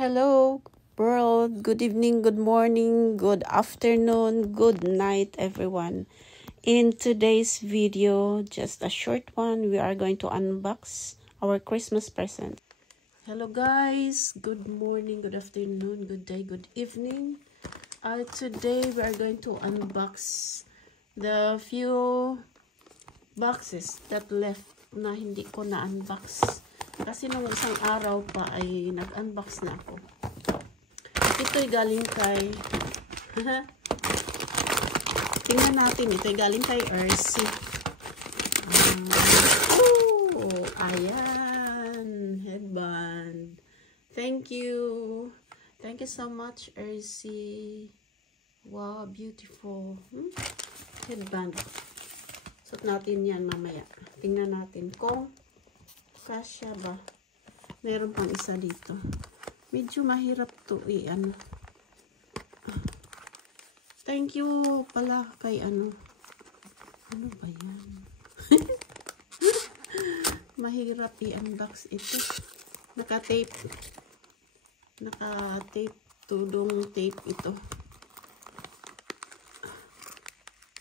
Hello, world. Good evening, good morning, good afternoon, good night, everyone. In today's video, just a short one, we are going to unbox our Christmas present. Hello, guys. Good morning, good afternoon, good day, good evening. Today, we are going to unbox the few boxes that left na hindi ko na-unbox. Kasi nung isang araw pa ay nag-unbox na ako. Ito'y galing kay... tingnan natin. Ito'y galing kay RC. Ayan. Headband. Thank you. Thank you so much, RC. Wow, beautiful. Headband. Suot natin yan mamaya. Tingnan natin kung kasya ba. Meron pang isa dito. Medyo mahirap to ano. Thank you pala kay ano. Ano ba yan? Mahirap i-unbox ito. Naka-tape. Naka-tape. Tudong tape ito.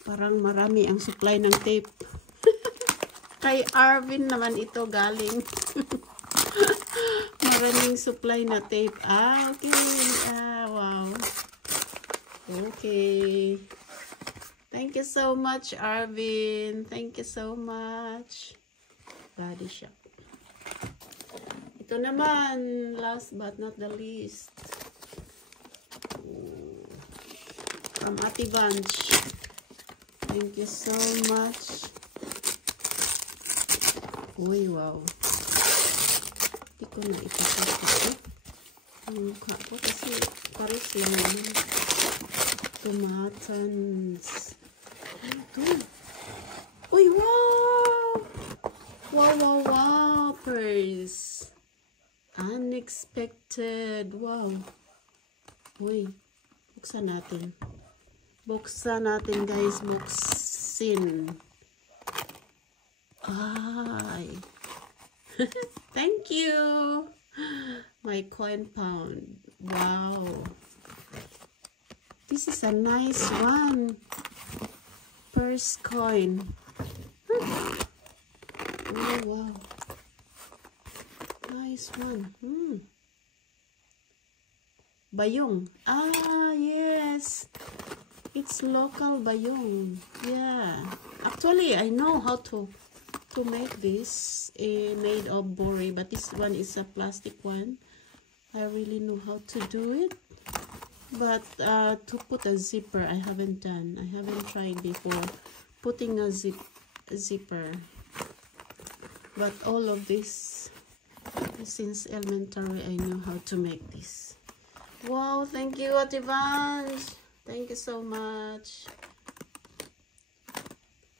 Parang marami ang supply ng tape. Kay Arvin naman ito galing. Maraming supply na tape. Okay. Wow. Okay. Thank you so much, Arvin. Thank you so much. Body shop. Ito naman, last but not the least. From Ate Bunch. Thank you so much. Uy, wow. Hindi ko na ipapakita. Ang mukha ko kasi pares lang naman. Tomatans. Ano ito? Uy, wow! Wow, wow, wow! Purse. Unexpected. Wow. Uy, buksan natin. Buksan natin, guys. Buksin. Ay. Thank you. My coin pound. Wow. This is a nice one. Purse coin. Oh, wow. Nice one. Bayong. Ah, yes. It's local bayong. Yeah. Actually, I know how to make this made of bori, but this one is a plastic one. I really know how to do it, but to put a zipper I haven't done. I haven't tried before putting a zipper, but all of this, since elementary, I know how to make this. Wow, thank you, Ate Vance. Thank you so much.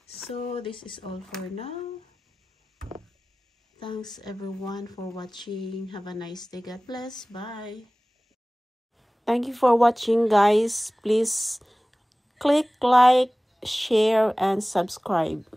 So this is all for now. Thanks everyone for watching. Have a nice day. God bless. Bye. Thank you for watching, guys. Please click like, share, and subscribe.